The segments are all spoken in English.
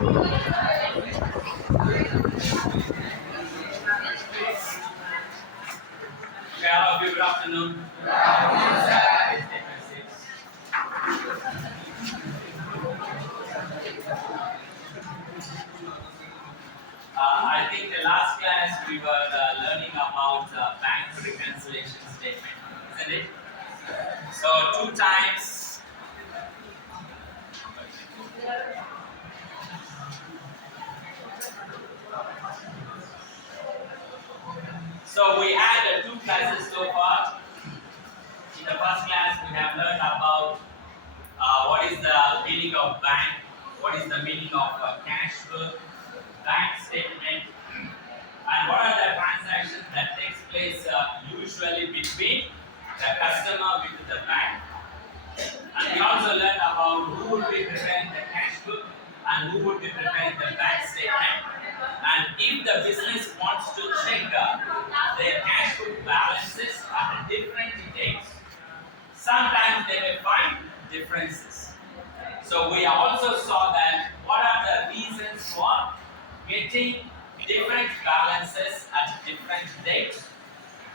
Hello, good afternoon. I think the last class we were learning about bank reconciliation statement, isn't it? So two times. So we had two classes so far. In the first class, we have learned about what is the meaning of bank, what is the meaning of cash book, bank statement, and what are the transactions that takes place usually between the customer with the bank. And we also learned about who would be preparing the cash book and who would be preparing the bank statement. And if the business wants to check their cash book balances at different dates, sometimes they may find differences. So we also saw that what are the reasons for getting different balances at different dates.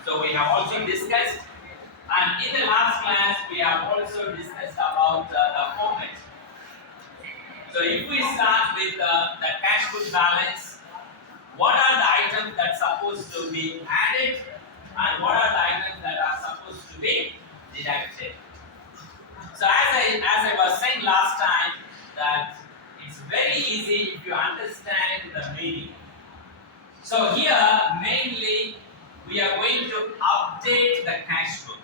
So we have also discussed, and in the last class we have also discussed about the format. So if we start with the cash book balance, what are the items that are supposed to be added and what are the items that are supposed to be deducted. So as I was saying last time, that it's very easy if you understand the meaning. So here mainly we are going to update the cash book.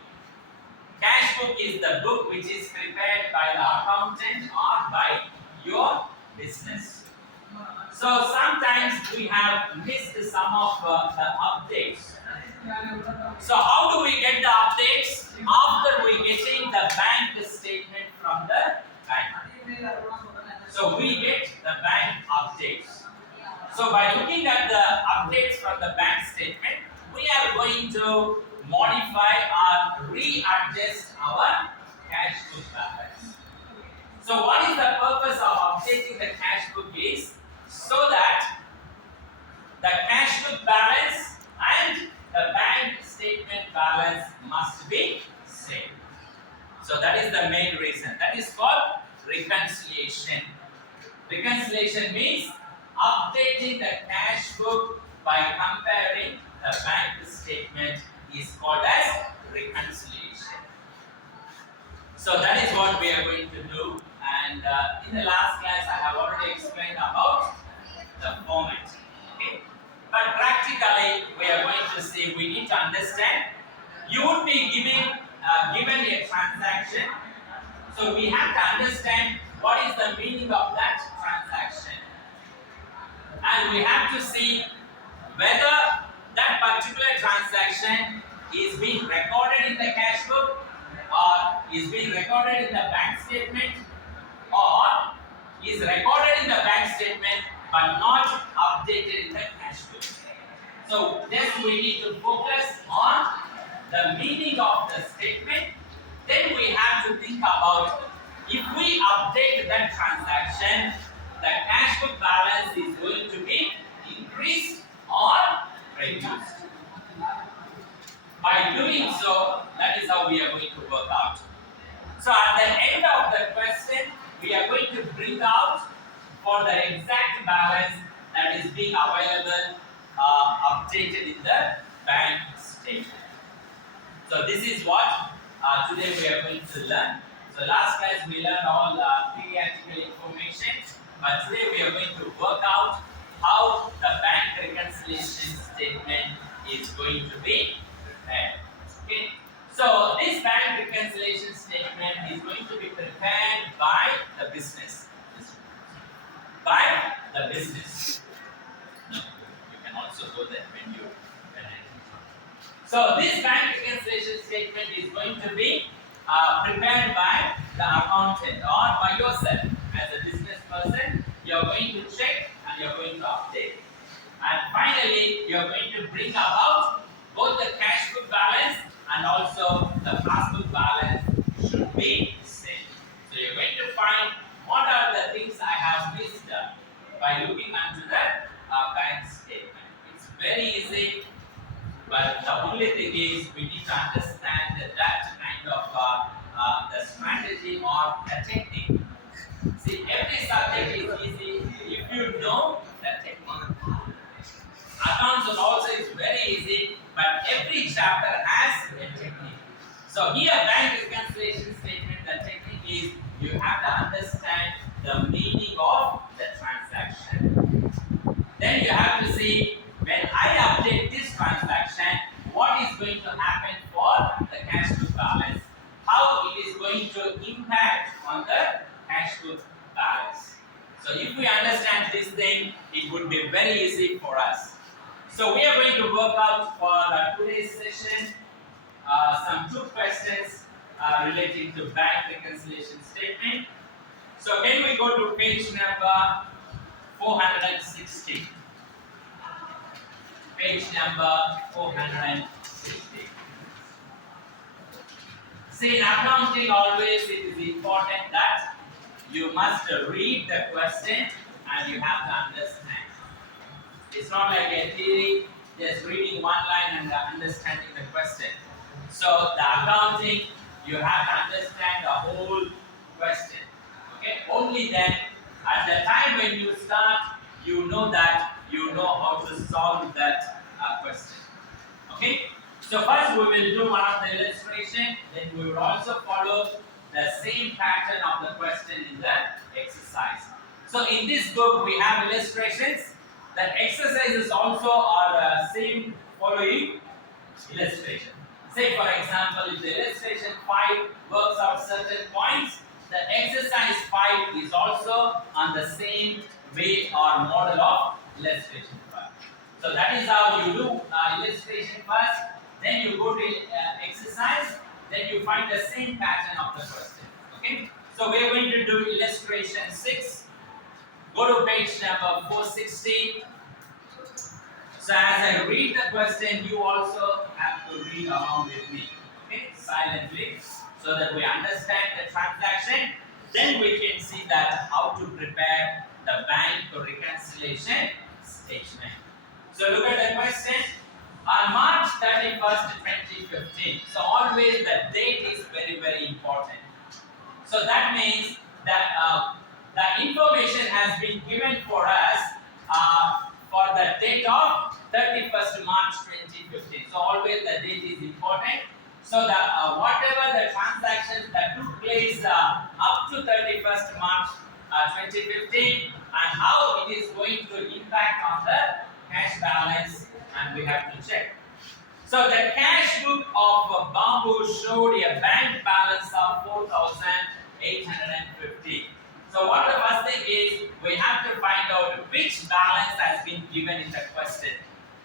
Cash book is the book which is prepared by the accountant or by your business. So sometimes we have missed some of the updates. So how do we get the updates? After we getting the bank statement from the bank. So we get the bank updates. So by looking at the updates from the bank statement, we are going to modify or readjust our cash book balance. So what is the purpose of updating the cash book is so that the cash book balance and the bank statement balance must be same. So that is the main reason. That is called reconciliation. Reconciliation means updating the cash book by comparing the bank statement is called as reconciliation. So that is what we are going to do. And in the last class, I have already explained about the format. Okay? But practically, we are going to see, we need to understand, you would be given a transaction. So we have to understand what is the meaning of that transaction. And we have to see whether that particular transaction is being recorded in the cash book or is being recorded in the bank statement or is recorded in the bank statement but not updated in the cash book. So just we need to focus on the meaning of the statement. Then we have to think about if we update that transaction, the cash book balance is going to be increased or reduced. By doing so, that is how we are going to work out. So at the end of the question, we are going to bring out for the exact balance that is being available, updated in the bank statement. So this is what today we are going to learn. So last class we learned all theoretical information, but today we are going to work out how the bank reconciliation statement is going to be prepared. Okay. So this bank reconciliation statement is going to be prepared by the business. By the business. No, you can also go there when you. So this bank reconciliation statement is going to be prepared by the accountant or by yourself as a business person. You are going to check and you are going to update. And finally, you are going to bring about both the cash book balance and also the passbook balance should be same. So you're going to find what are the things I have missed by looking onto the bank statement. It's very easy, but the only thing is we need to understand that kind of the strategy or the technique. See, every subject is easy if you know the technique. Accounts and also is very easy, but every chapter has a technique. So here, bank reconciliation statement, the technique is you have to understand the meaning of the transaction. Then you have to see when I update this transaction, what is going to happen for the cash to balance, how it is going to impact on the cash to balance. So if we understand this thing, it would be very easy for us. So we are going to work out for today's session some two questions relating to bank reconciliation statement. So can we go to page number 460? Page number 460. See, in accounting always it is important that you must read the question and you have to understand. It's not like a theory, just reading one line and understanding the question. So the accounting, you have to understand the whole question. Okay? Only then, at the time when you start, you know that you know how to solve that question. Okay? So first we will do one of the illustration, then we will also follow the same pattern of the question in the exercise. So in this book we have illustrations. The exercises also are the same following illustration. Say for example, if the illustration 5 works out certain points, the exercise 5 is also on the same way or model of illustration 5. So that is how you do illustration first, then you go to exercise, then you find the same pattern of the question. Okay? So we are going to do illustration 6. Go to page number 460. So as I read the question, you also have to read along with me, okay, silently, so that we understand the transaction. Then we can see that how to prepare the bank reconciliation statement. So look at the question. On March 31st, 2015. So always the date is very important. So that means that the information has been given for us for the date of 31st March 2015. So always the date is important. So the whatever the transactions that took place up to 31st March 2015 and how it is going to impact on the cash balance, and we have to check. So the cash book of Bamboo showed a bank balance of 4,850. So what the first thing is, we have to find out which balance has been given in the question.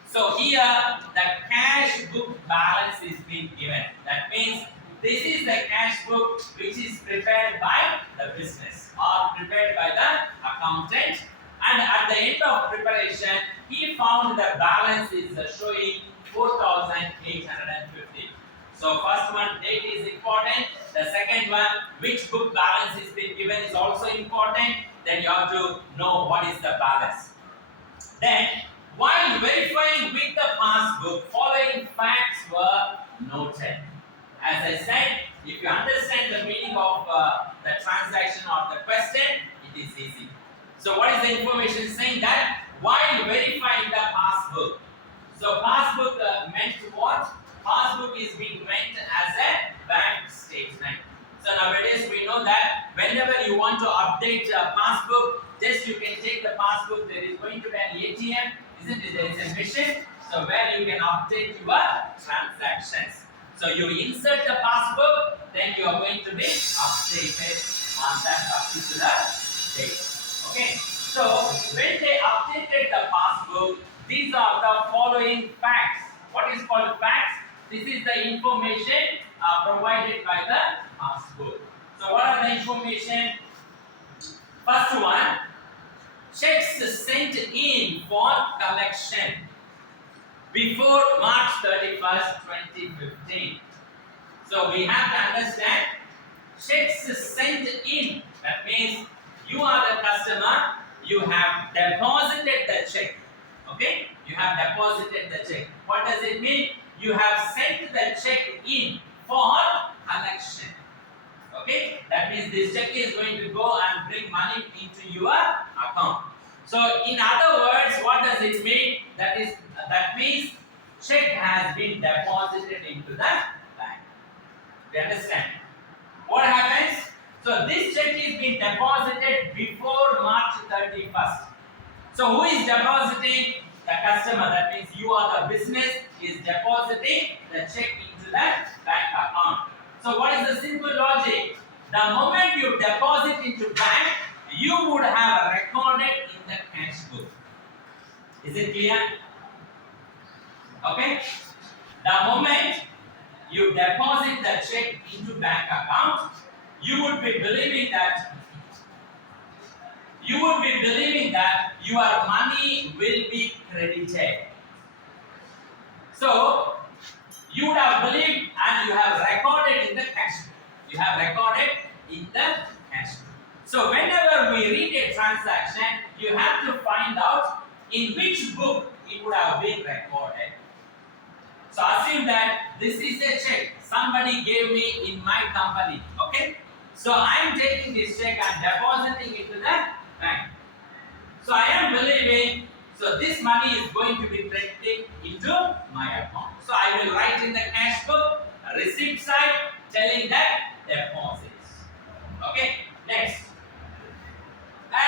So here, the cash book balance is being given. That means this is the cash book which is prepared by the business or prepared by the accountant. And at the end of preparation, he found the balance is showing 4,850. So first one, date is important. The second one, which book balance is being given is also important. Then you have to know what is the balance. Then, while verifying with the passbook, following facts were noted. As I said, if you understand the meaning of the transaction or the question, it is easy. So what is the information saying that while verifying the passbook? So passbook meant what? Passbook is being meant as a bank statement. So nowadays we know that whenever you want to update a passbook, just you can take the passbook. There is going to be an ATM, isn't it? There is a machine, so where you can update your transactions. So you insert the passbook, then you are going to be updated on that particular date. Okay. So when they updated the passbook, these are the following facts. What is called facts? This is the information provided by the passbook. So what are the information? First one, checks sent in for collection before March 31st, 2015. So we have to understand checks sent in. That means you are the customer, you have deposited the check. Okay? You have deposited the check. What does it mean? You have sent the check in for collection. Okay? That means this check is going to go and bring money into your account. So in other words, what does it mean? That means check has been deposited into the bank. Do you understand? What happens? So this check is being deposited before March 31st. So who is depositing? The customer. That means you are the business is depositing the check into that bank account. So what is the simple logic? The moment you deposit into bank, you would have recorded in the cash book. Is it clear? Okay. The moment you deposit the check into bank account, you would be believing that your money will be credited. So you would have believed and you have recorded in the cash book. You have recorded in the cash book. So whenever we read a transaction, you have to find out in which book it would have been recorded. So assume that this is a check somebody gave me in my company. Okay? So I am taking this check and depositing it to the bank. So I am believing, so this money is going to be credited into my account. So I will write in the cash book, receipt side, telling that deposits. Okay, next.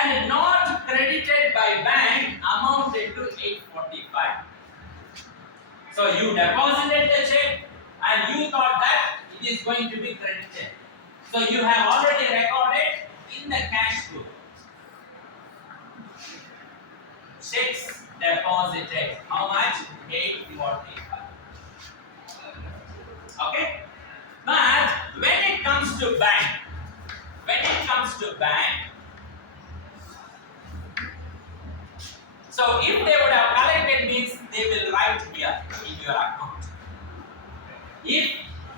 And not credited by bank amounted to 845. So you deposited the check and you thought that it is going to be credited. So you have already recorded in the cash book. Checks deposited. How much? 845. Okay? But when it comes to bank, so if they would have collected means they will write here in your account. If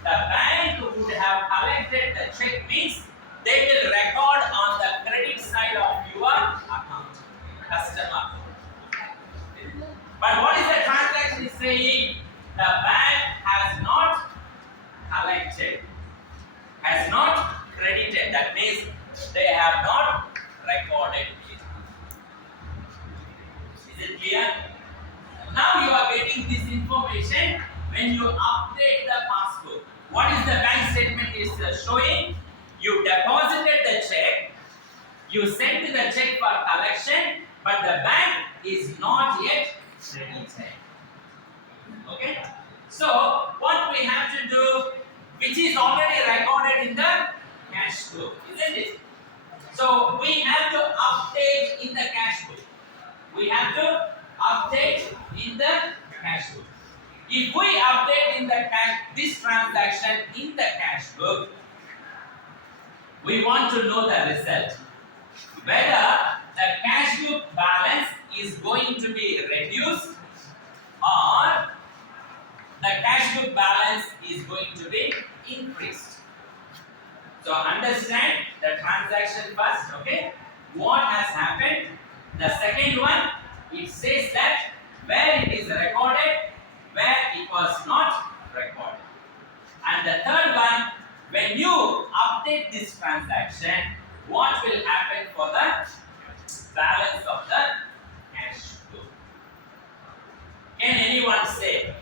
the bank would have collected the check means they will record on the credit side of your account, customer. But what is the transaction is saying? The bank has not collected, has not credited. That means they have not recorded it. Is it clear? Now you are getting this information when you update the passbook. What is the bank statement is showing? You deposited the check, you sent the check for collection, but the bank is not yet credited. Okay? So what we have to do, which is already recorded in the cash book, isn't it? So we have to update in the cash book. We have to update in the cash book. If we update in the this transaction in the cash book, we want to know the result. Whether the cash book balance is going to be reduced or the cash book balance is going to be increased. So understand the transaction first, okay? What has happened? The second one, it says that where it is recorded, where it was not recorded. And the third one, when you update this transaction, what will happen for the balance of the cash book? Can anyone say,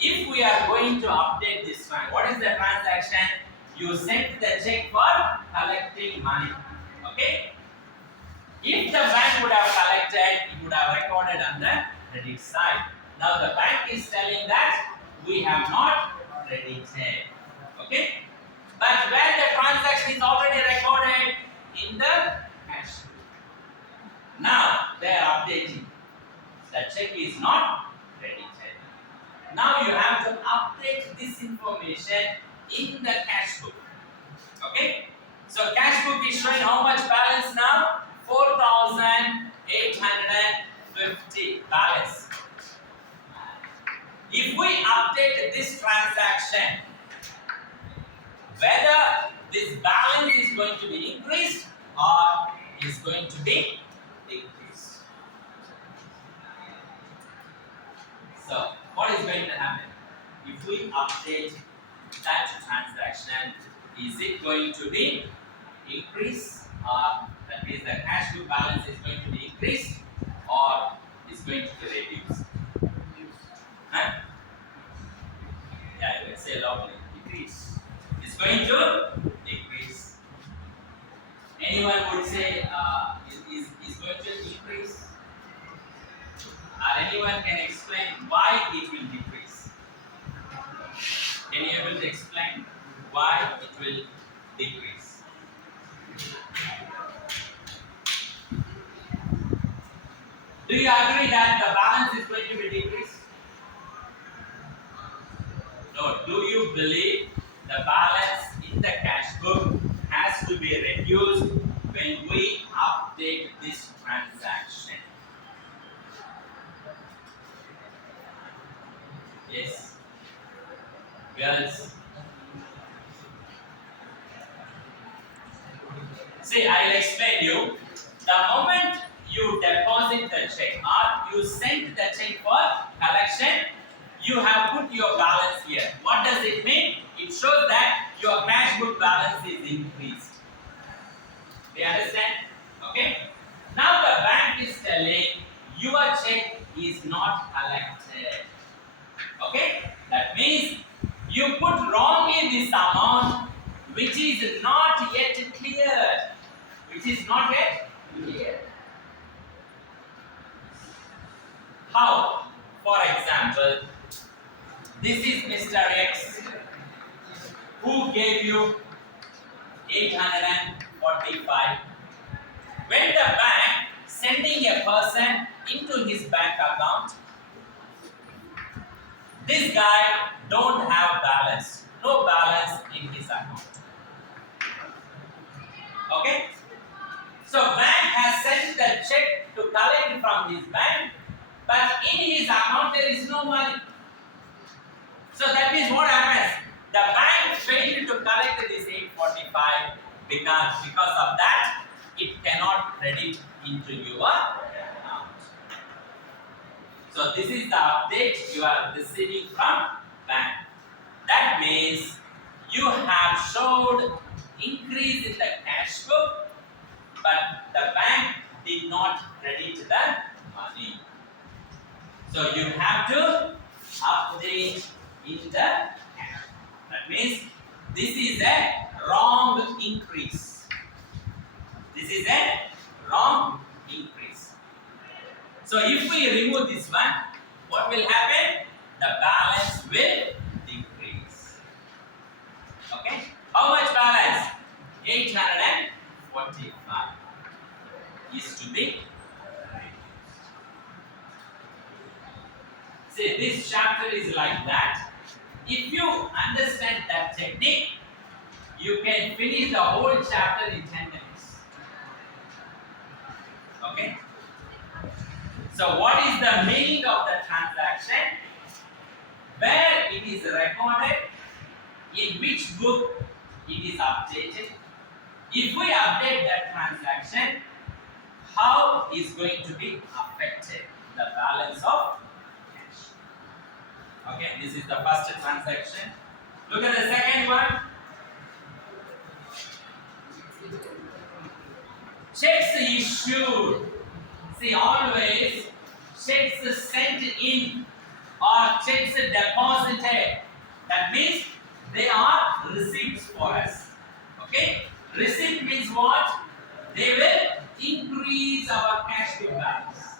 if we are going to update this one, what is the transaction? You sent the check for collecting money. Okay? If the bank would have collected, it would have recorded on the credit side. Now the bank is telling that we have not credited. Okay? But when the transaction is already recorded in the cash book, now they are updating. The check is not credited. Now you have to update this information in the cash book. Okay? So cash book is showing how much balance now? 4,850 balance. If we update this transaction, whether this balance is going to be increased or is going to be decreased. So what is going to happen? If we update that transaction, is it going to be increase, or that means the cash book balance is going to be increased, or is going to be reduced? Huh? Yeah, you can say loudly. Decrease. It's going to decrease. Anyone would say is going to increase? Or anyone can explain why it will decrease? Can you able to explain why it will decrease? Do you agree that the balance is going to be decreased? No. Do you believe the balance in the cash book has to be reduced when we update this transaction? Yes. Girls. See, I will explain you. The moment you deposit the check or you send the check for collection, you have put your balance here. What does it mean? It shows that your cash book balance is increased. Do you understand? Okay. Now the bank is telling your check is not collected. Okay. That means you put wrongly this amount which is not yet cleared. Which is not yet cleared. How? For example, this is Mr. X who gave you 845. When the bank sending a person into his bank account, this guy don't have balance, no balance in his account. Okay? So bank has sent the check to collect from his bank, but in his account there is no money. So that means what happens? The bank failed to collect this 845 because of that it cannot credit into your account. So this is the update you are receiving from bank. That means you have showed increase in the cash book, but the bank did not credit the money. So you have to update in the cash. That means this is a wrong increase. This is a wrong increase. So if we remove this one, what will happen? The balance will decrease. Okay? How much balance? 845 is to be reduced. See, this chapter is like that. If you understand that technique, you can finish the whole chapter in 10 minutes. Okay? So what is the meaning of the transaction? Where it is recorded, in which book it is updated. If we update that transaction, how is going to be affected the balance of cash? Okay, this is the first transaction. Look at the second one. Checks issued. See, always checks sent in or checks deposited. That means they are receipts for us. Okay? Receipt means what? They will increase our cash book balance.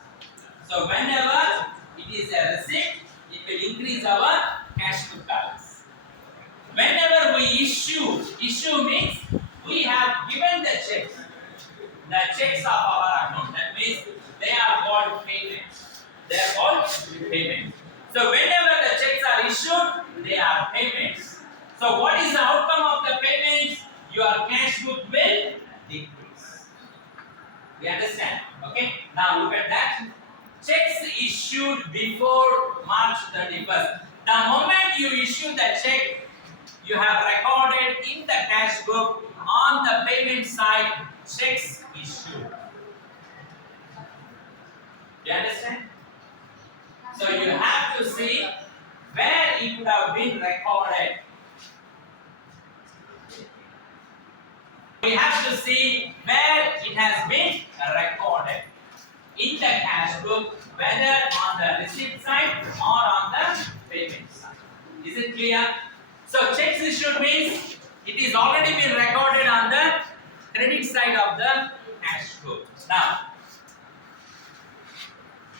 So whenever it is a receipt, it will increase our cash book balance. Whenever we issue means we have given the checks of our account. That means they are called payments. They are called payments. So whenever the checks are issued, they are payments. So what is the outcome of the payments? Your cash book will decrease. You understand? Okay. Now look at that. Checks issued before March 31st. The moment you issue the check, you have recorded in the cash book on the payment side checks issued. Do you understand? So you have to see where it would have been recorded. We have to see where it has been recorded in the cash book, whether on the receipt side or on the payment side. Is it clear? So checks issued means it is already been recorded on the credit side of the cash book. Now,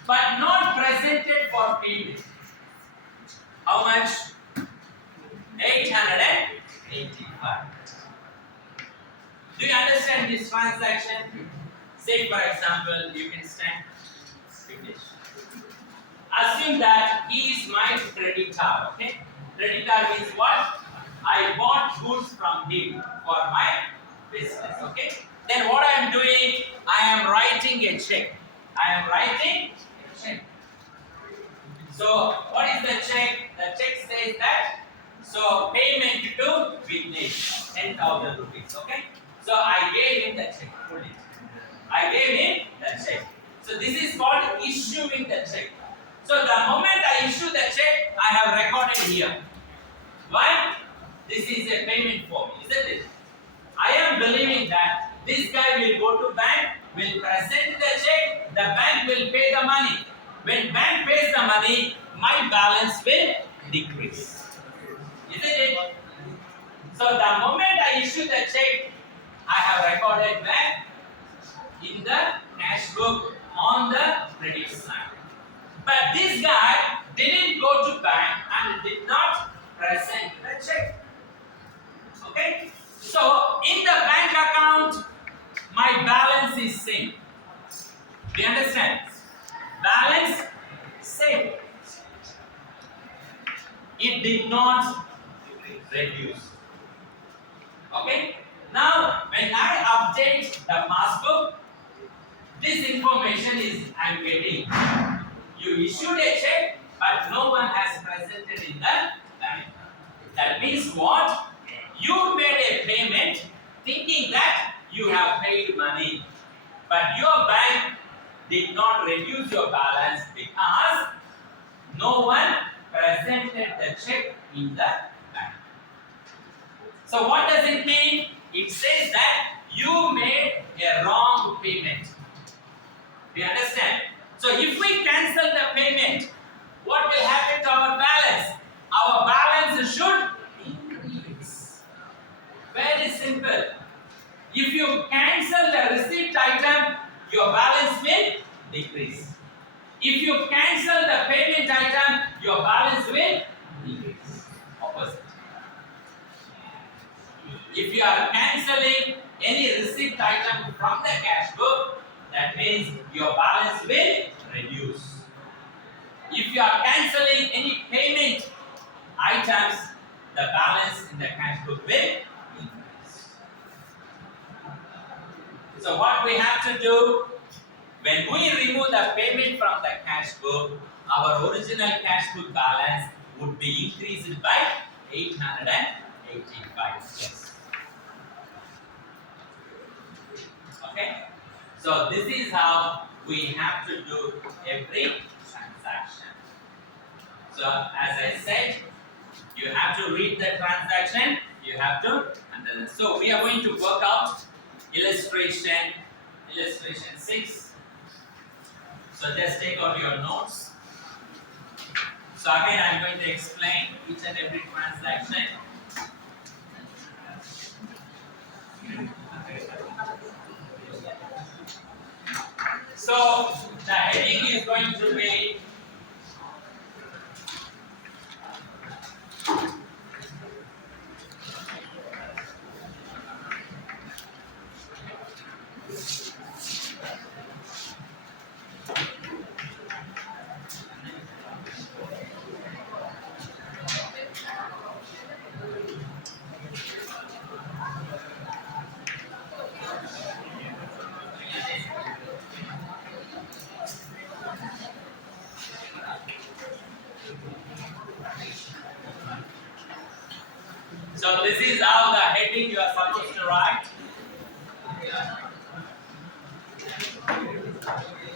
but not presented for payment. How much? 885. Do you understand this transaction? Say for example, you can stand. Finish. Assume that he is my creditor. Okay? Creditor means what? I bought goods from him for my business. Okay? Then what I am doing? I am writing a check. I am writing a check. So what is the check? The check says that so payment to Vignesh, 10,000 rupees. Okay? So I gave him the check. I gave him the check. So this is called issuing the check. So the moment I issue the check, I have recorded here. Why? This is a payment form, isn't it? I am believing that this guy will go to bank, will present the check, the bank will pay the money. When bank pays the money, my balance will decrease. Isn't it? So the moment I issue the check, I have recorded back in the cash book on the credit side. But this guy didn't go to bank and did not present the check. Okay? So in the bank account, my balance is same. Do you understand? Balance same. It did not reduce. Okay? Now, when I update the passbook, this information is I am getting. You issued a check, but no one has presented in the bank. That means what? You made a payment thinking that you have paid money, but your bank did not reduce your balance because no one presented the check in the bank. So what does it mean? It says that you made a wrong payment. Do you understand? So if we cancel the payment, what will happen to our balance? Our balance should increase. Very simple. If you cancel the receipt item, your balance will decrease. If you cancel the payment item, your balance will increase. Opposite. If you are cancelling any receipt item from the cash book, that means your balance will reduce. If you are cancelling any payment items, the balance in the cash book will increase. So what we have to do, when we remove the payment from the cash book, our original cash book balance would be increased by 885. Yes. Okay? So this is how we have to do every transaction. So as I said, you have to read the transaction, you have to understand. So we are going to work out illustration 6. So just take out your notes. So again I am going to explain each and every transaction. So the heading is going to be so this is how the heading you are supposed to write.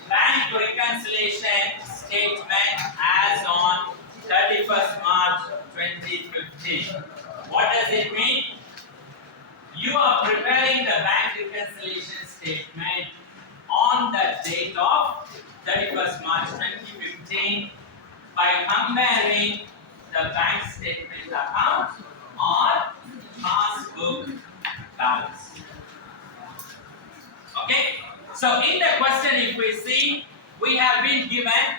Bank reconciliation statement as on 31st March 2015. What does it mean? You are preparing the bank reconciliation statement on the date of 31st March 2015 by comparing the bank statement account or passbook balance. Okay? So in the question, if we see, we have been given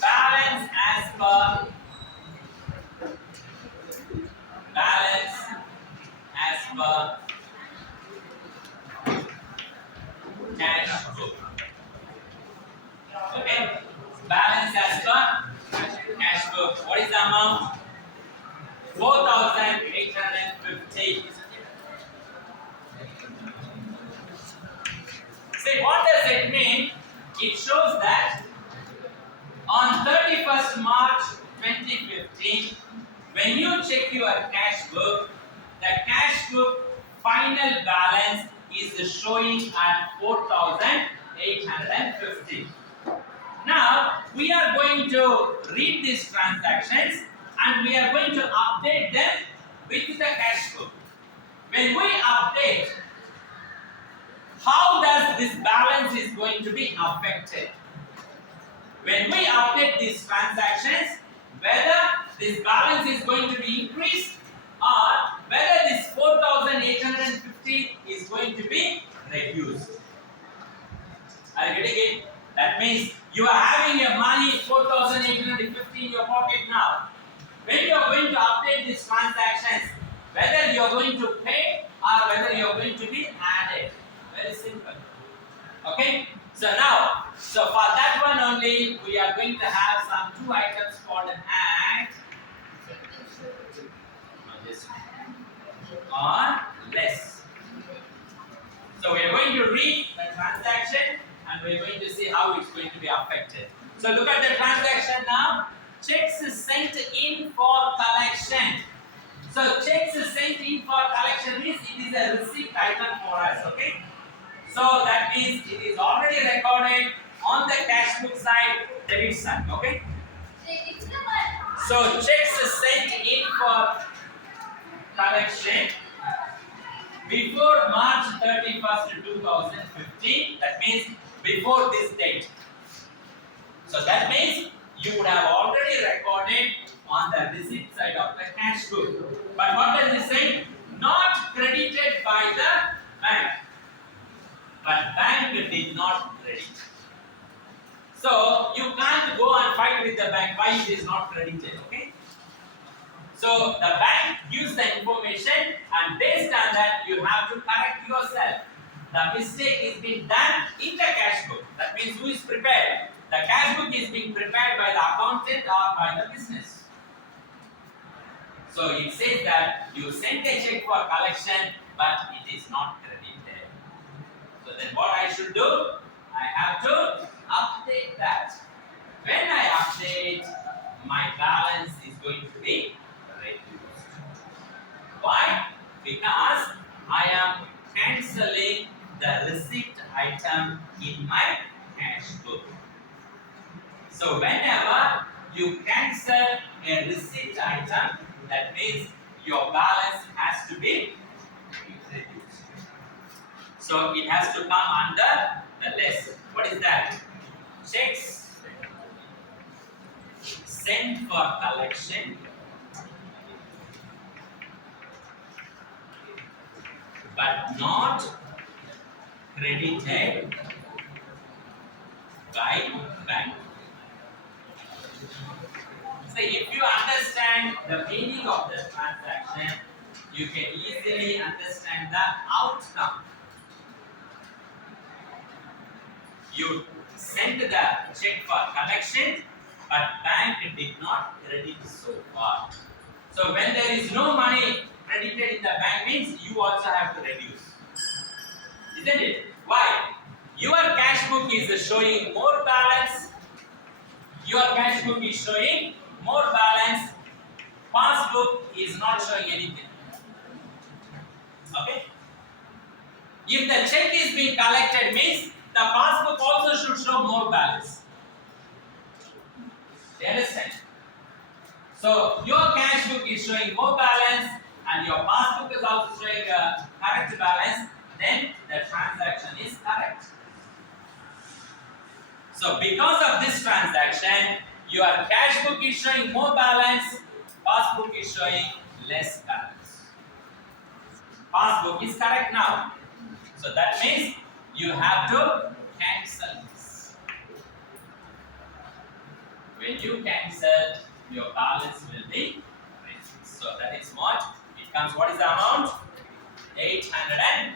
balance as per cash book. Okay? Balance as per cash book. What is the amount? 4,850. See, what does it mean? It shows that on 31st March 2015, when you check your cash book, the cash book final balance is showing at 4,850. Now, we are going to read these transactions and we are going to update them with the cash book. When we update, how does this balance is going to be affected? When we update these transactions, whether this balance is going to be increased or whether this 4,850 is going to be reduced. Are you getting it? That means you are having your money 4,850 in your pocket now. When you are going to update these transactions, whether you are going to pay or whether you are going to be added. Very simple. Okay? So now, so for that one only, we are going to have some two items called an add or less. So we are going to read the transaction and we are going to see how it's going to be affected. So look at the transaction now. Checks is sent in for collection. So checks is sent in for collection means it is a receipt item for us. Okay? So that means it is already recorded on the cash book side, debit side. Okay? So checks is sent in for collection before March 31st, 2015. That means before this date. So that means you would have already recorded on the receipt side of the cash book. But what does it say? Not credited by the bank. But bank did not credit. So you can't go and fight with the bank why it is not credited. Okay? So the bank gives the information and based on that you have to correct yourself. The mistake is being done in the cash book. That means who is prepared? The cash book is being prepared by the accountant or by the business. So it says that you sent a check for collection but it is not credited. So then what I should do? I have to update that. When I update, my balance is going to be reduced. Why? Because I am cancelling the receipt item in my cash book. So whenever you cancel a receipt item, that means your balance has to be reduced. So it has to come under the less. What is that? Checks sent for collection but not credited by bank. So if you understand the meaning of the transaction, you can easily understand the outcome. You sent the check for collection, but bank did not credit so far. So when there is no money credited in the bank means you also have to reduce. Isn't it? Why? Your cash book is showing more balance. Your cash book is showing more balance. Passbook is not showing anything. Okay? If the check is being collected means the passbook also should show more balance. So your cash book is showing more balance and your passbook is also showing a correct balance, then the transaction is correct. So because of this transaction, your cash book is showing more balance, passbook is showing less balance. Passbook is correct now. So that means you have to cancel this. When you cancel, your balance will be reduced. So that is what? It comes, what is the amount? 845.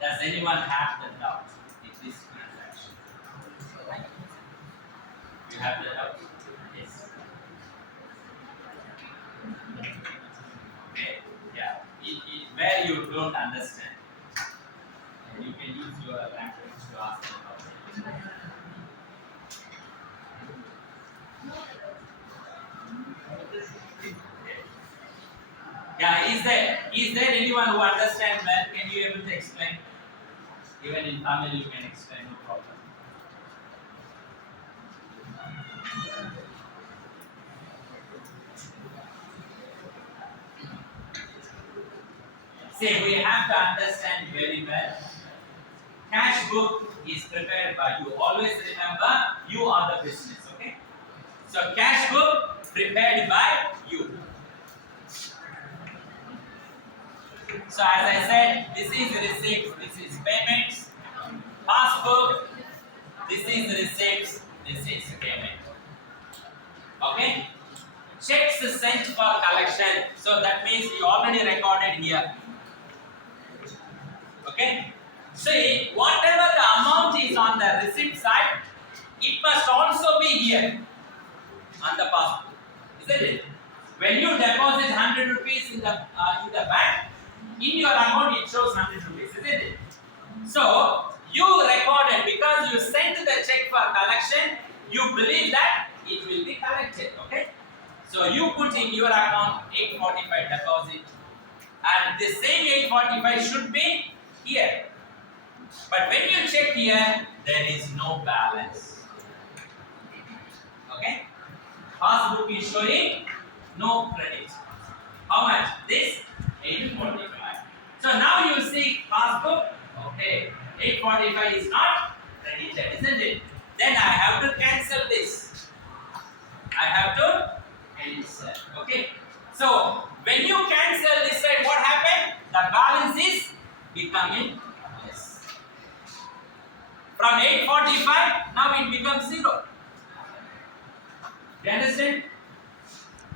Does anyone have the doubt in this transaction? You have the doubt? Yes. Okay. Yeah. Where you don't understand, you can use your language to ask the doubt. Yeah, is there anyone who understands well? Can you able to explain? Even in Tamil you can explain, no problem. See, we have to understand very well. Cash book is prepared by you. Always remember, you are the business, okay? So cash book prepared by you. So as I said, this is receipts, this is payments. Passbook, this is receipts, this is payment. Okay? Checks sent for collection. So that means you already recorded here. Okay? See, whatever the amount is on the receipt side, it must also be here on the passbook. Isn't it? When you deposit 100 rupees in the bank, in your account it shows 100 rupees, isn't it? So, you recorded because you sent the check for collection, you believe that it will be collected, okay? So, you put in your account 845 deposit and the same 845 should be here. But when you check here, there is no balance. Okay? Passbook is showing no credit. How much? This 845. So now you see passbook, okay, 845 is not credited, isn't it? Then I have to cancel this. I have to cancel. Okay? So when you cancel this side, what happened? The balance is becoming less. From 845, now it becomes 0. You understand?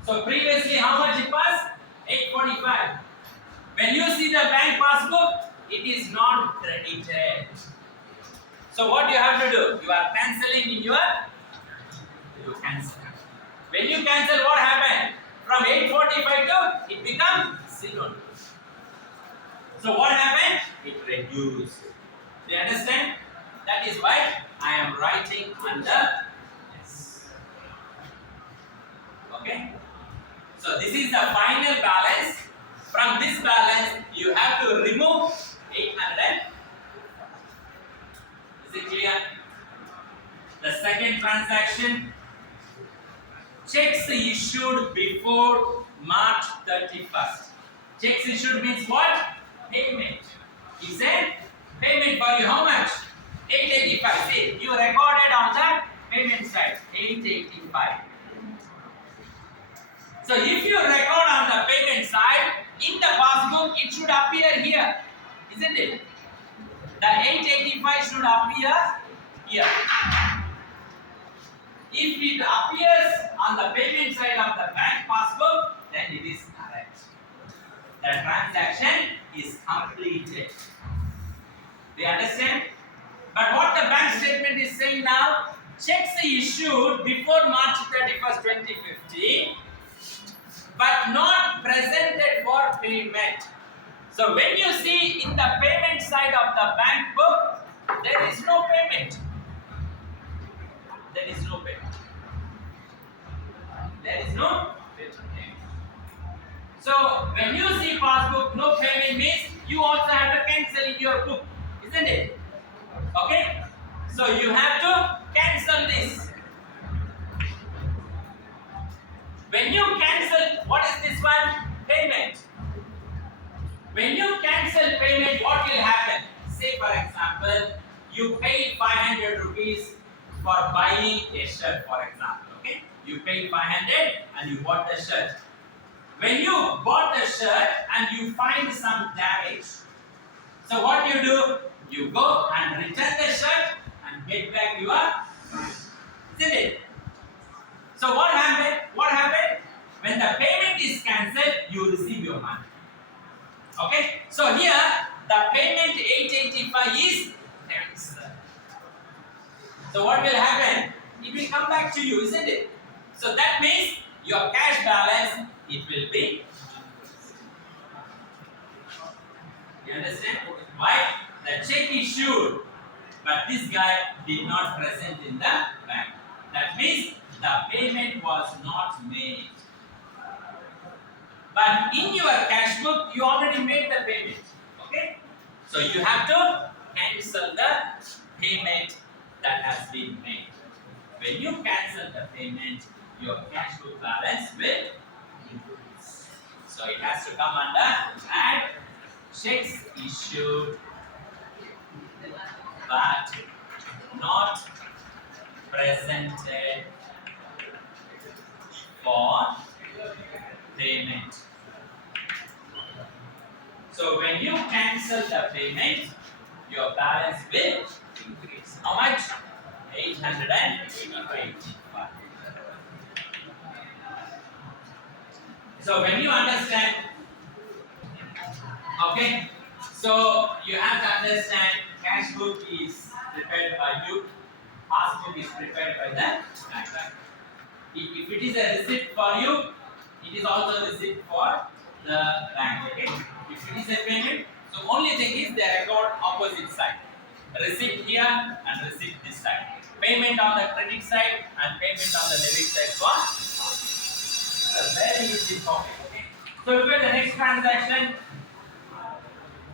So previously, how much it was? 845. When you see the bank passbook, it is not credited. So what you have to do? You are cancelling in your. You cancel. When you cancel, what happened? From 845 to it becomes 0. So what happened? It reduced. Do you understand? That is why I am writing under this. Okay? So this is the final balance. From this balance, you have to remove 800. Is it clear? The second transaction, checks issued before March 31st. Checks issued means what? Payment. He said payment for you how much? 885. See, you recorded on the payment side 885. So if you record on the payment side, in the passbook it should appear here, isn't it? The 885 should appear here. If it appears on the payment side of the bank passbook, then it is correct. The transaction is completed. Do you understand? But what the bank statement is saying now, checks issued before March 31st, 2015, but not presented for payment. So when you see in the payment side of the bank book, there is no payment. There is no payment. There is no payment. So when you see passbook no payment means you also have to cancel in your book, isn't it? Okay? So you have to cancel this. When you cancel, what is this one? Payment. When you cancel payment, what will happen? Say for example, you paid 500 rupees for buying a shirt, for example. Okay? You paid 500 and you bought the shirt. When you bought the shirt and you find some damage, so what do? You go and return the shirt and get back your, isn't it? So what happened? What happened? When the payment is cancelled, you receive your money. Okay? So here, the payment 885 is cancelled. So what will happen? It will come back to you, isn't it? So that means your cash balance, it will be. You understand? Why? The check issued, but this guy did not present in the bank. That means the payment was not made. But in your cash book, you already made the payment. Okay? So you have to cancel the payment that has been made. When you cancel the payment, your cash book balance will increase. So it has to come under and checks issued but not presented for payment. So when you cancel the payment, your balance will increase. How much? 885. So when you understand, okay, so you have to understand cash book is prepared by you, passbook is prepared by the bank. If it is a receipt for you, it is also a receipt for the bank. Okay? If it is a payment, so only thing is they record opposite side. Receipt here and receipt this side. Payment on the credit side and payment on the debit side for. It's a very easy topic. Okay? So look at the next transaction.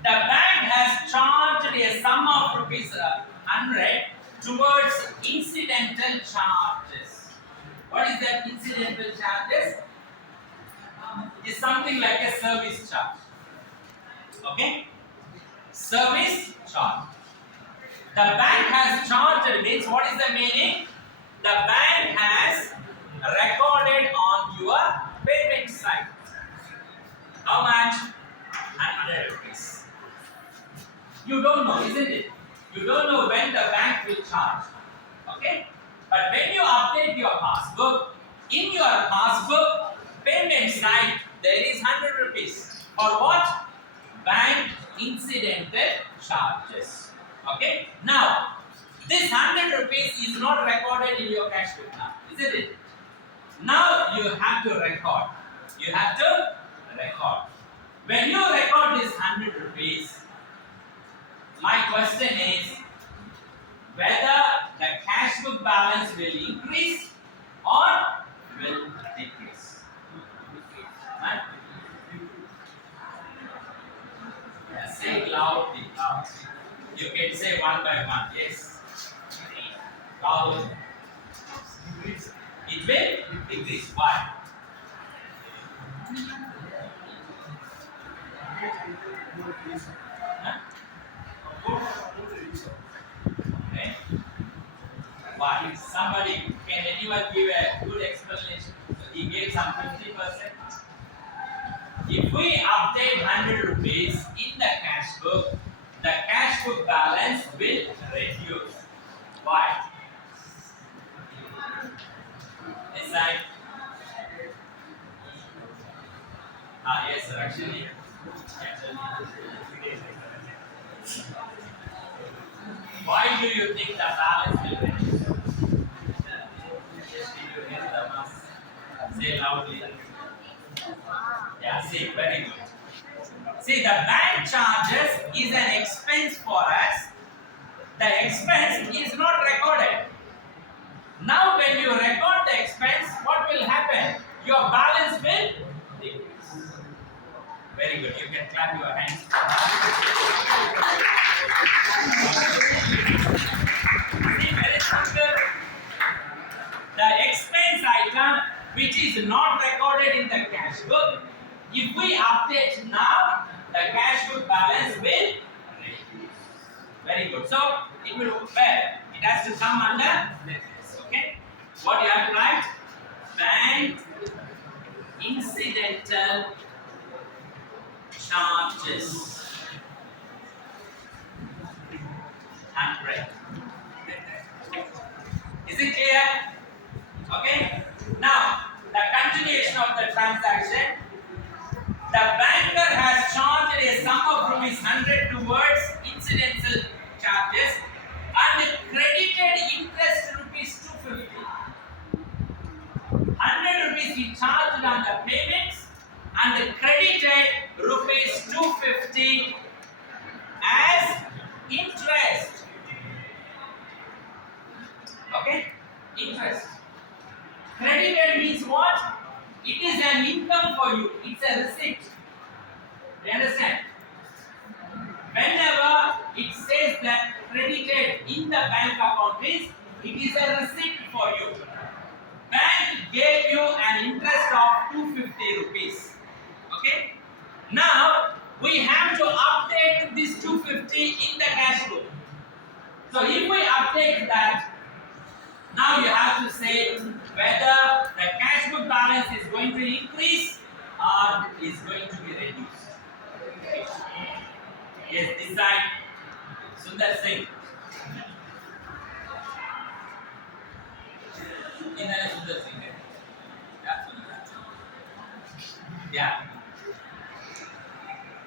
The bank has charged a sum of rupees 100 towards incidental charges. What is that incidental charges? It is something like a service charge. Okay? Service charge. The bank has charged means what is the meaning? The bank has recorded on your payment side. How much? 100 rupees. You don't know, isn't it? You don't know when the bank will charge. Okay? But when you update your passbook, in your passbook, payment side, there is 100 rupees. For what? Bank incidental charges. Okay? Now, this 100 rupees is not recorded in your cash book now, isn't it? Now you have to record. You have to record. When you record this 100 rupees, my question is whether the cash book balance will increase or will decrease. Right? Yeah, say loudly. You can say one by one. Yes. Loud. It will decrease. Why? Huh? Okay. Why? Somebody, can anyone give a good explanation? So he gave some 50%. If we update 100 rupees in the cash book, the cash book balance will reduce. Why? This side. Yes, sir. Actually. Why do you think the balance will reduce? Say loudly. Yeah, see, very good. See, the bank charges is an expense for us. The expense is not recorded. Now, when you record the expense, what will happen? Your balance will decrease. Very good. You can clap your hands. we update now, the cash book balance will reduce. Very good. So it will it has to come under this. Okay. What you have to write? Bank incidental charges 100. Is it clear? Okay. Now the continuation of the transaction. The banker has charged a sum of rupees 100 towards incidental charges and credited interest rupees 250. 100 rupees he charged on the payments and credited rupees 250 as interest. Okay? Interest. Credited means what? It is an income for you. It's a receipt. You understand? Whenever it says that credited in the bank account means it is a receipt for you. Bank gave you an interest of 250 rupees. Okay? Now we have to update this 250 in the cash book. So if we update that, now you have to say whether the cash book balance is going to increase or is going to be reduced. Yes, decide. Sundar Singh. Sundar Singh. Yeah.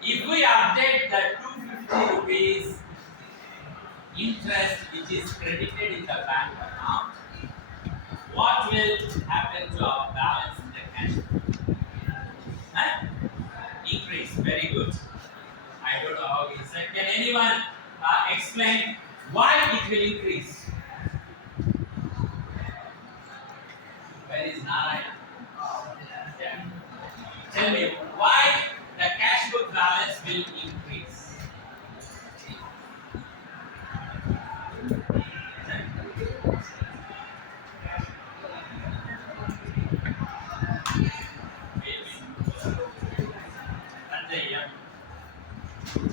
If we update the 250 rupees interest which is credited in the bank account, what will happen to our balance in the cash book? Huh? Increase. Very good. I don't know how it is. Can anyone explain why it will increase? Where is Narayana? Yeah. Tell me why the cash book balance will increase.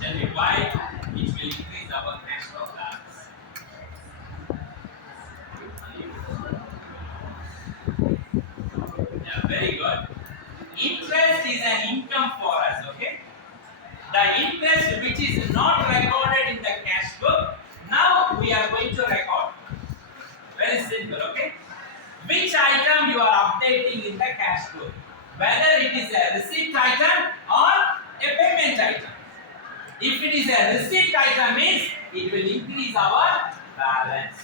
Tell me why it will increase our cash flow balance. Yeah, very good. Interest is an income for us, okay? The interest which is not recorded in the cash book, now we are going to record. Very simple, okay? Which item you are updating in the cash book? Whether it is a receipt item or a payment item. If it is a receipt item means it will increase our balance.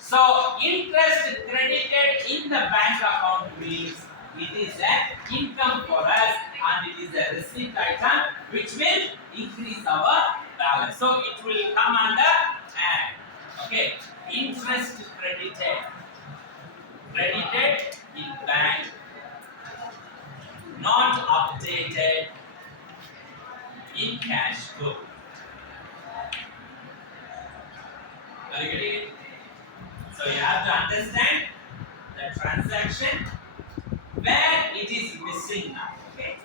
So interest credited in the bank account means it is an income for us and it is a receipt item which will increase our balance. So it will come under and okay, interest credited in bank, not updated in cash book. Are you getting it? So you have to understand the transaction where it is missing now. Okay?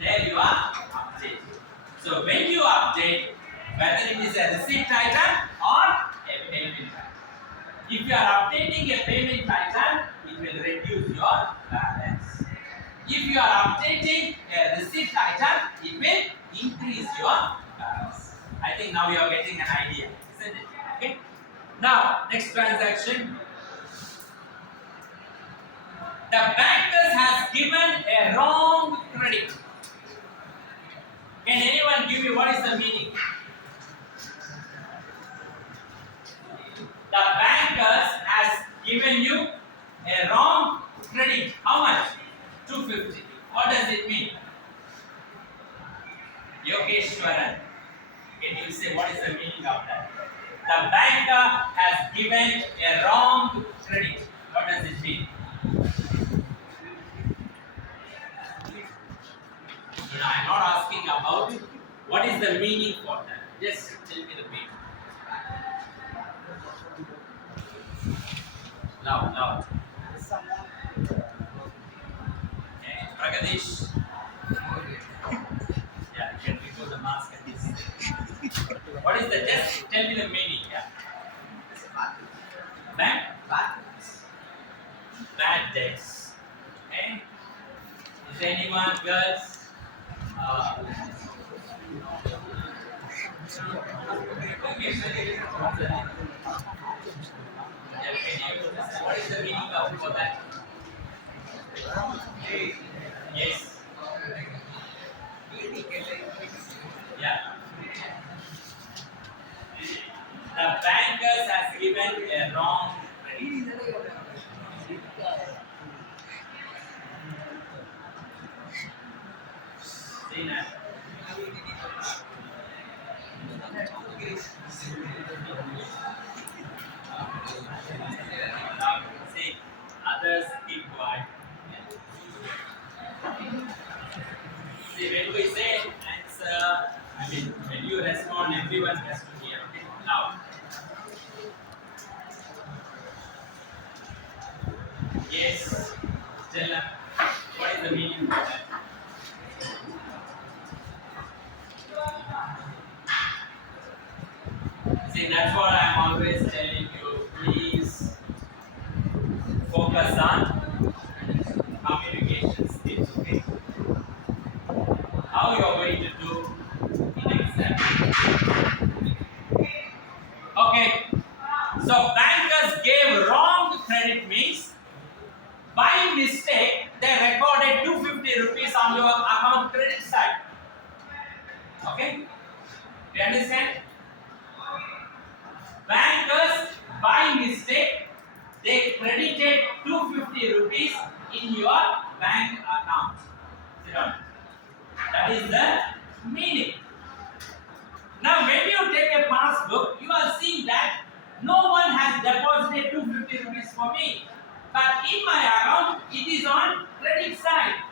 There you are updating. So when you update, whether it is a receipt item or a payment item. If you are updating a payment item, it will reduce your balance. If you are updating a receipt item, it will increase your balance. I think now you are getting an idea, isn't it? Okay. Now, next transaction. The bankers has given a wrong credit. Can anyone give me what is the meaning? The bankers has given you a wrong credit. How much? 250. What does it mean? Yogeshwaran. Can you say what is the meaning of that? The banker has given a wrong credit. What does it mean? No, I'm not asking about what is the meaning for that. Just tell me the meaning. Loud. Okay, Pragadesh. Yeah, you can remove the mask at this. What is the just tell me the meaning? Yeah. Bank bad debts. Okay. Is anyone girls? Uh, okay. Yeah, can you, what is the meaning of for that? Yes. Yeah. The bankers has given a wrong credit. See now. See, others keep quiet. See, when we say answer, I mean, when you respond, everyone has to hear. Okay? Now, yes, Stella, what is the meaning of that? See, that's what I'm always telling you. Please focus on communication skills. Okay? How you are going to do in exam. Okay, so bankers gave wrong credit means by mistake they recorded 250 rupees on your account credit side. Okay, do you understand? Bankers by mistake they credited 250 rupees in your bank account. Sit down. That is the meaning. Now, when you take a passbook, you are seeing that no one has deposited 250 rupees for me. But in my account, it is on credit side.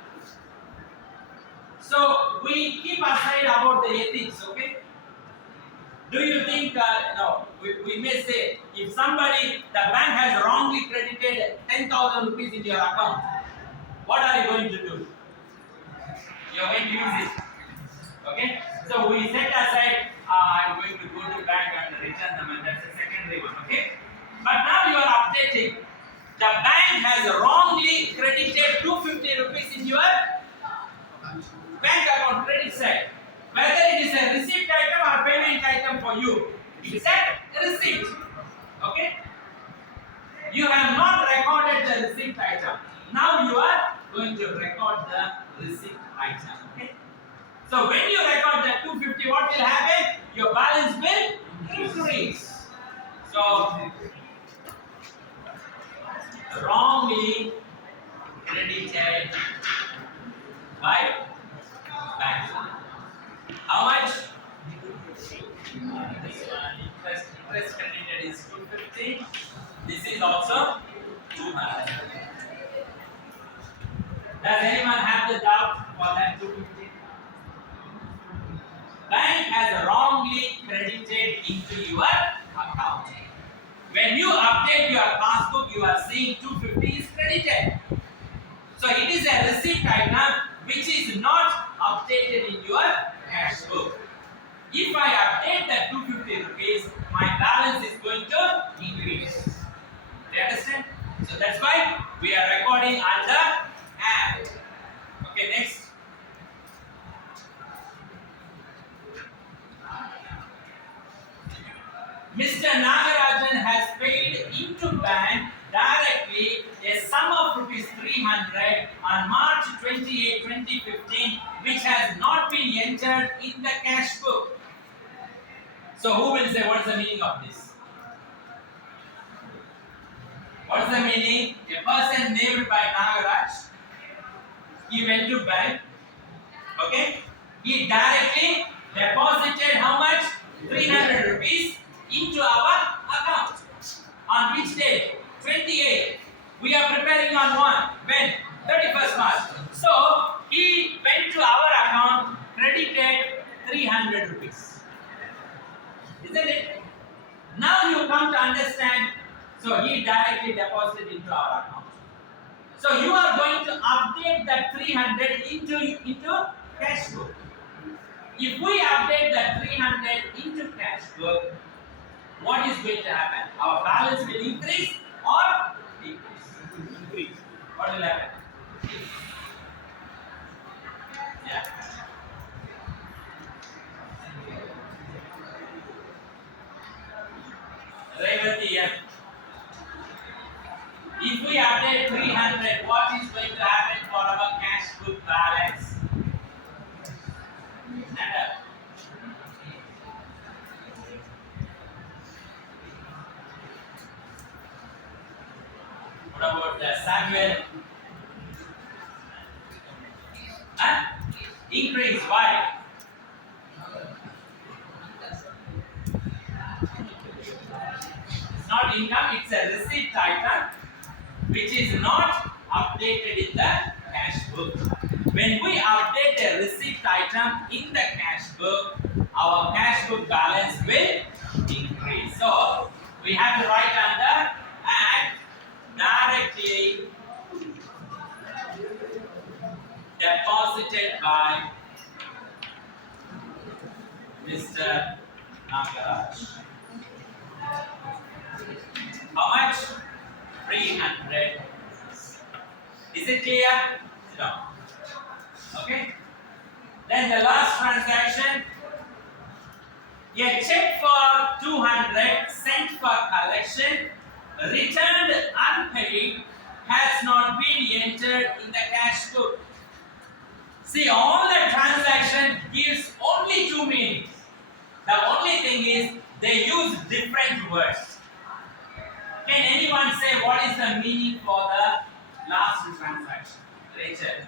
So, we keep aside about the ethics, okay? Do you think, no, we may say, if somebody, the bank has wrongly credited 10,000 rupees in your account, what are you going to do? You are going to use it. Okay? So we set aside, I'm going to go to bank and return them, and that's the secondary one. Okay? But now you are updating. The bank has wrongly credited 250 rupees in your bank account credit side. Whether it is a receipt item or payment item for you, it is a receipt. Okay? You have not recorded the receipt item. Now you are going to record the receipt item. Okay? So when you record that 250, what will happen? Your balance will increase. So wrongly credited by bank. How much? This one interest credited is 250. This is also 200. Does anyone have the doubt for that 250? Bank has wrongly credited into your account. When you update your passbook, you are seeing 250 is credited. So it is a receipt item which is not updated in your cash book. If I update that 250 rupees, my balance is going to increase. Do you understand? So that's why we are recording under and. Okay, next. Mr. Nagarajan has paid into bank directly a sum of rupees 300 on March 28, 2015, which has not been entered in the cash book. So who will say what is the meaning of this? What is the meaning? A person named by Nagaraj, he went to bank, okay? He directly deposited how much? 300 rupees into our account. On which day? 28. We are preparing on one. When? 31st March. So, he went to our account, credited 300 rupees. Isn't it? Now you come to understand. So, he directly deposited into our account. So you are going to update that 300 into cash book. If we update that 300 into cash book, what is going to happen? Our balance will increase or decrease? Increase. What will happen? Yeah. Revati, yeah. If we update 300, what is going to happen for our cash book balance? Nada. What about the Samuel? Huh? Increase. Why? It's not income, it's a receipt item which is not updated in the cash book. When we update a receipt item in the cash book, our cash book balance will increase. So we have to write under and directly deposited by Mr. Nagaraj. How much? 300. Is it clear? No. Okay. Then the last transaction, a check for 200 sent for collection, returned unpaid, has not been entered in the cash book. See, all the transaction gives only two meanings. The only thing is they use different words. Can anyone say what is the meaning for the last transaction? Rachel,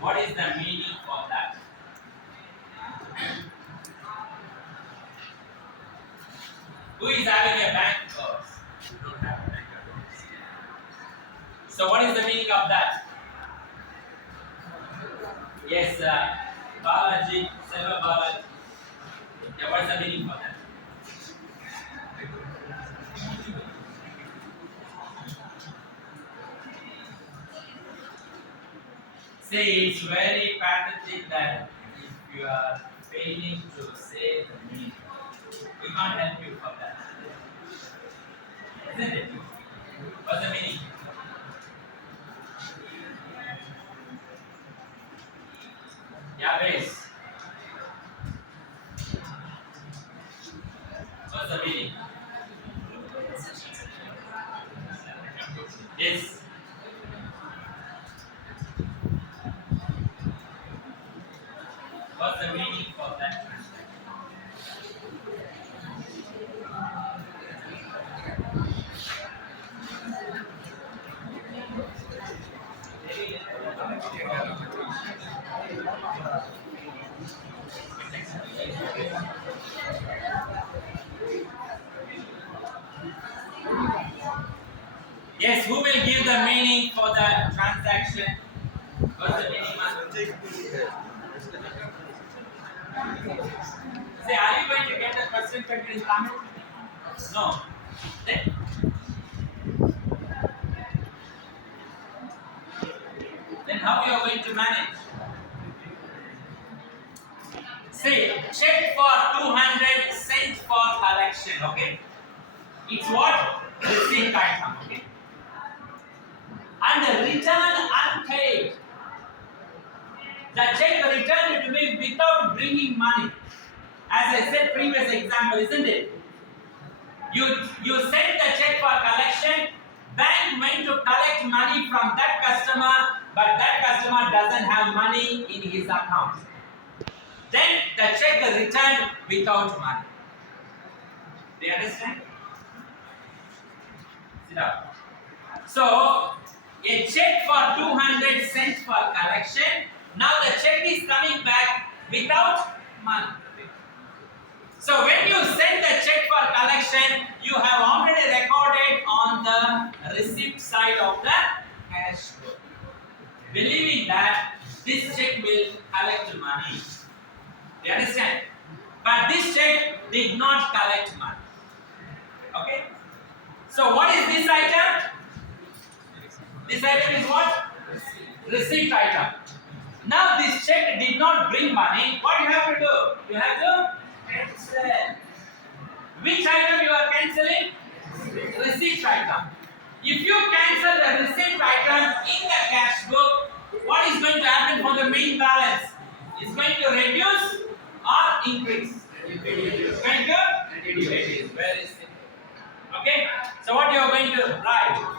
what is the meaning for that? Who is having a bank course? You don't have a bank course. So what is the meaning of that? Yes, Balaji, Selva Balaji. Yeah, what is the meaning for that? See, it's very pathetic that if you are failing to say the meaning, we can't help you for that. Isn't it? What's the meaning? Yeah, base. What's the meaning? Yes. What's the meaning for that? Yes, who will give the meaning for the transaction? What's the meaning, man? Say, are you going to get the question printed in Tamil? No. Then how you are going to manage? Say, check for 200 sent for collection, okay? It's what? Receipt item, okay? And return unpaid. The check returned to me without bringing money. As I said previous example, isn't it? You sent the check for collection, bank went to collect money from that customer, but that customer doesn't have money in his account. Then the check is returned without money. Do you understand? Sit down. So, a check for 200 sent for collection. Now the check is coming back without money. So when you send the check for collection, you have already recorded on the receipt side of the cash book, believing that this check will collect money. Do you understand? But this check did not collect money. Okay? So what is this item? This item is what? Receipt item. Now this check did not bring money. What you have to do? You have to cancel. Which item you are cancelling? Receipt item. If you cancel the receipt item in the cash book, what is going to happen for the main balance? It's going to reduce or increase? It's going to reduce. Very simple. Okay? So what you are going to write?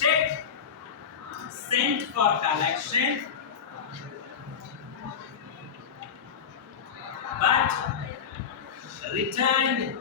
Check sent for collection, but returned